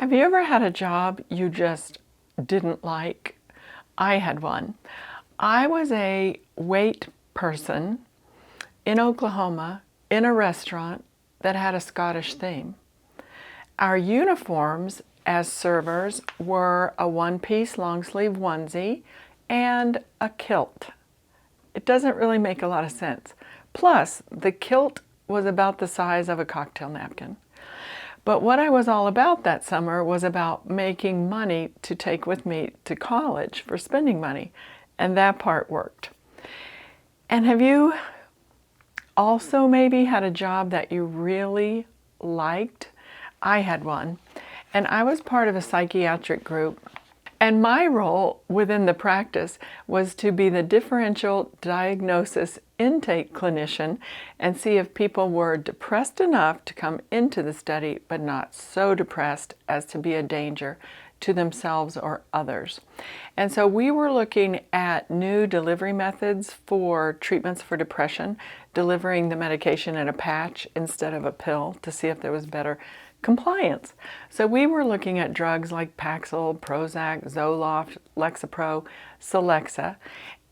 Have you ever had a job you just didn't like? I had one. I was a wait person in Oklahoma in a restaurant that had a Scottish theme. Our uniforms as servers were a one-piece long-sleeve onesie and a kilt. It doesn't really make a lot of sense. Plus, the kilt was about the size of a cocktail napkin. But what I was all about that summer was about making money to take with me to college for spending money, and that part worked. And have you also maybe had a job that you really liked? I had one, and I was part of a psychiatric group. And my role within the practice was to be the differential diagnosis intake clinician and see if people were depressed enough to come into the study, but not so depressed as to be a danger to themselves or others. And so we were looking at new delivery methods for treatments for depression, delivering the medication in a patch instead of a pill to see if there was better compliance. So we were looking at drugs like Paxil, Prozac, Zoloft, Lexapro, Celexa,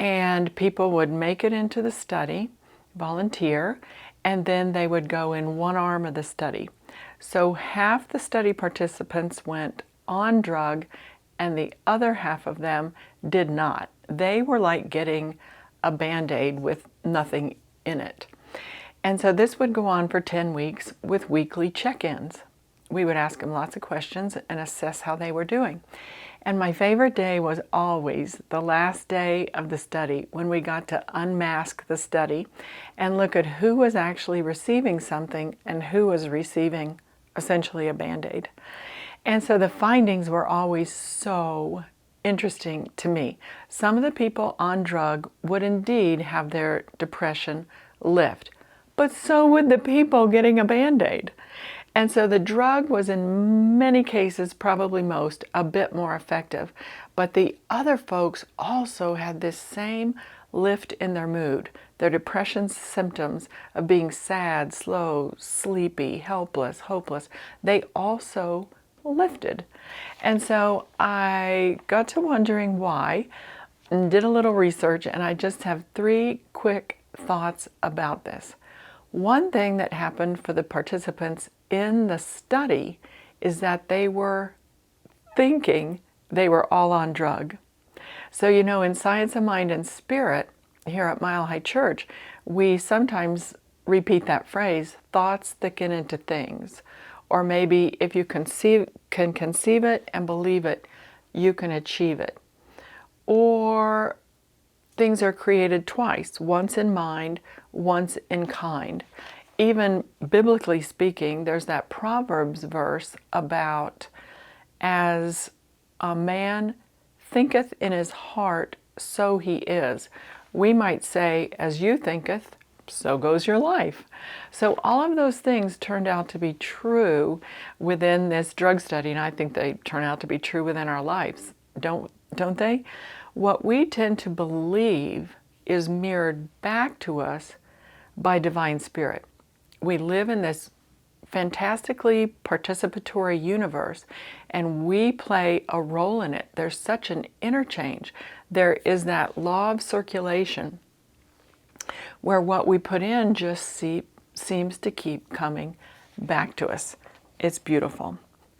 and people would make it into the study, volunteer, and then they would go in one arm of the study. So half the study participants went on drug and the other half of them did not. They were like getting a Band-Aid with nothing in it. And so this would go on for 10 weeks with weekly check-ins. We would ask them lots of questions and assess how they were doing. And my favorite day was always the last day of the study when we got to unmask the study and look at who was actually receiving something and who was receiving essentially a Band-Aid. And so the findings were always so interesting to me. Some of the people on drug would indeed have their depression lift, but so would the people getting a Band-Aid. And so the drug was in many cases, probably most, a bit more effective. But the other folks also had this same lift in their mood, their depression symptoms of being sad, slow, sleepy, helpless, hopeless. They also lifted. And so I got to wondering why and did a little research, and I just have 3 quick thoughts about this. One thing that happened for the participants in the study is that they were thinking they were all on drug. So, you know, in Science of Mind and Spirit here at Mile High Church, we sometimes repeat that phrase, thoughts thicken into things. Or maybe if you can conceive it and believe it, you can achieve it. Or things are created twice, once in mind, once in kind. Even biblically speaking, there's that Proverbs verse about as a man thinketh in his heart, so he is. We might say, as you thinketh, so goes your life. So all of those things turned out to be true within this drug study, and I think they turn out to be true within our lives, don't they? What we tend to believe is mirrored back to us by divine spirit. We live in this fantastically participatory universe, and we play a role in it. There's such an interchange. There is that law of circulation where what we put in just seems to keep coming back to us. It's beautiful.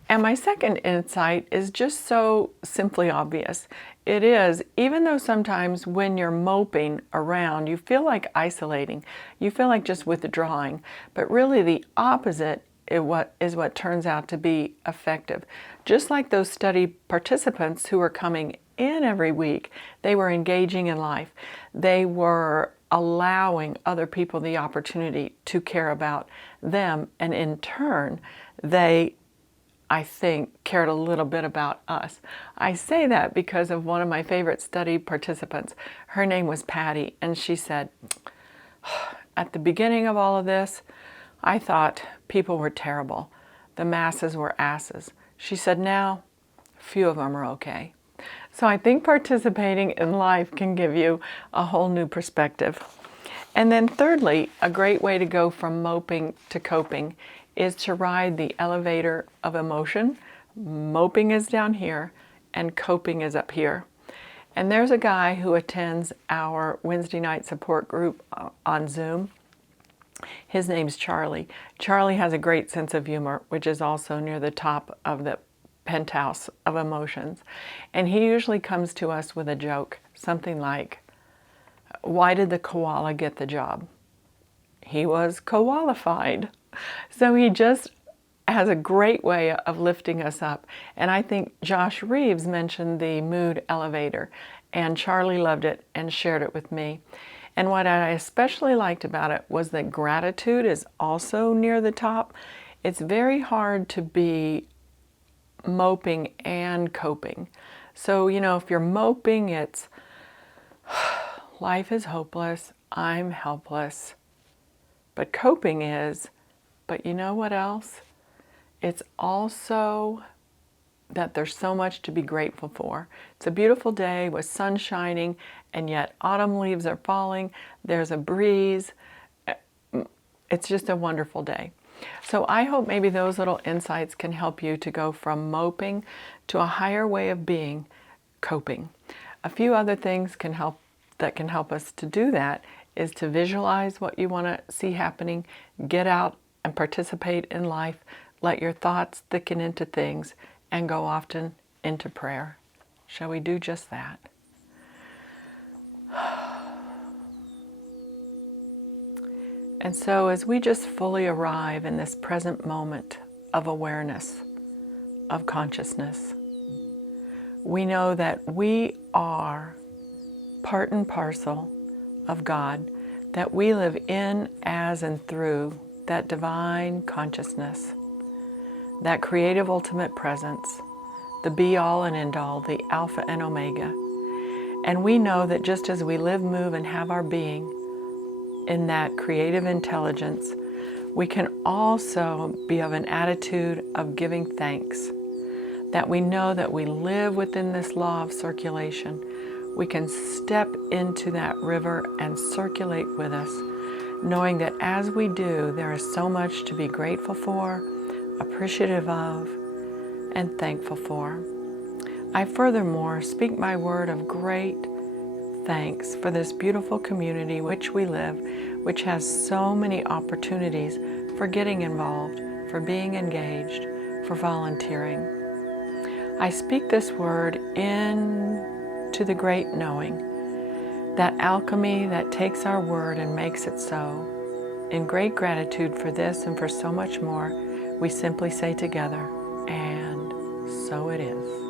And my second insight is just so simply obvious. It is, even though sometimes when you're moping around, you feel like isolating, you feel like just withdrawing, but really the opposite is what turns out to be effective. Just like those study participants who were coming in every week, they were engaging in life. They were allowing other people the opportunity to care about them, and in turn, they, I think, cared a little bit about us. I say that because of one of my favorite study participants. Her name was Patty, and she said, at the beginning of all of this, I thought people were terrible. The masses were asses. She said, now, a few of them are okay. So I think participating in life can give you a whole new perspective. And then thirdly, a great way to go from moping to coping is to ride the elevator of emotion Moping is down here, and coping is up here. And there's a guy who attends our Wednesday night support group on Zoom. His name's Charlie. Charlie has a great sense of humor, which is also near the top of the penthouse of emotions. And he usually comes to us with a joke, something like, why did the koala get the job? He was koalified. So he just has a great way of lifting us up. And I think Josh Reeves mentioned the mood elevator, and Charlie loved it and shared it with me. And what I especially liked about it was that gratitude is also near the top. It's very hard to be moping and coping. So, you know, if you're moping, it's life is hopeless, I'm helpless. But coping is, but you know what else? It's also that there's so much to be grateful for. It's a beautiful day with sun shining, and yet autumn leaves are falling. There's a breeze. It's just a wonderful day. So I hope maybe those little insights can help you to go from moping to a higher way of being, coping. A few other things that can help us to do that is to visualize what you want to see happening, get out and participate in life, let your thoughts thicken into things, and go often into prayer. Shall we do just that? And so as we just fully arrive in this present moment of awareness, of consciousness, we know that we are part and parcel of God, that we live in, as, and through that divine consciousness, that creative ultimate presence, the be-all and end-all, the Alpha and Omega. And we know that just as we live, move, and have our being in that creative intelligence, we can also be of an attitude of giving thanks, that we know that we live within this law of circulation. We can step into that river and circulate with us, knowing that as we do, there is so much to be grateful for, appreciative of, and thankful for. I furthermore speak my word of great thanks for this beautiful community which we live, which has so many opportunities for getting involved, for being engaged, for volunteering. I speak this word into the great knowing, that alchemy that takes our word and makes it so. In great gratitude for this and for so much more, we simply say together, and so it is.